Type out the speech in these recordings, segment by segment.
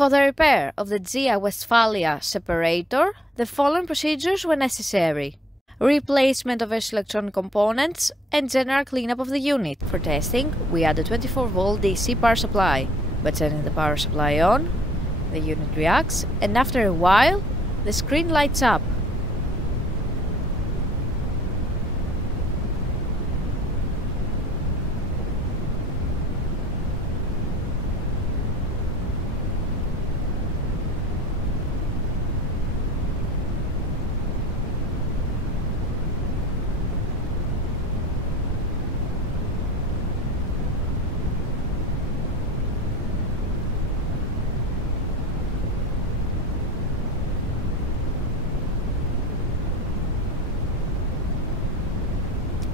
For the repair of the GEA Westfalia Separator, the following procedures were necessary: replacement of electronic components and general cleanup of the unit. For testing, we add a 24-volt DC power supply. By turning the power supply on, the unit reacts, and after a while, the screen lights up.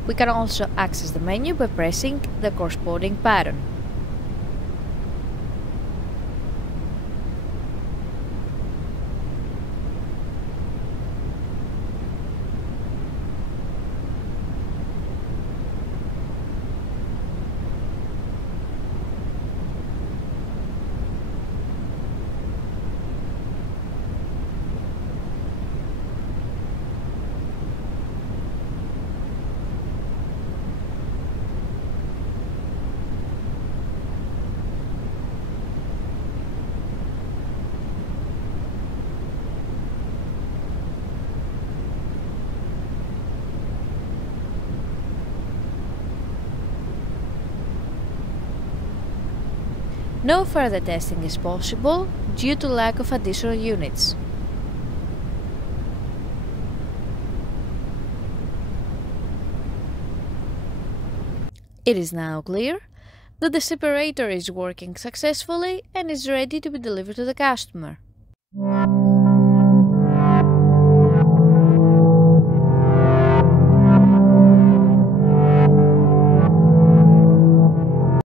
We can also access the menu by pressing the corresponding button. No further testing is possible due to lack of additional units. It is now clear that the separator is working successfully and is ready to be delivered to the customer.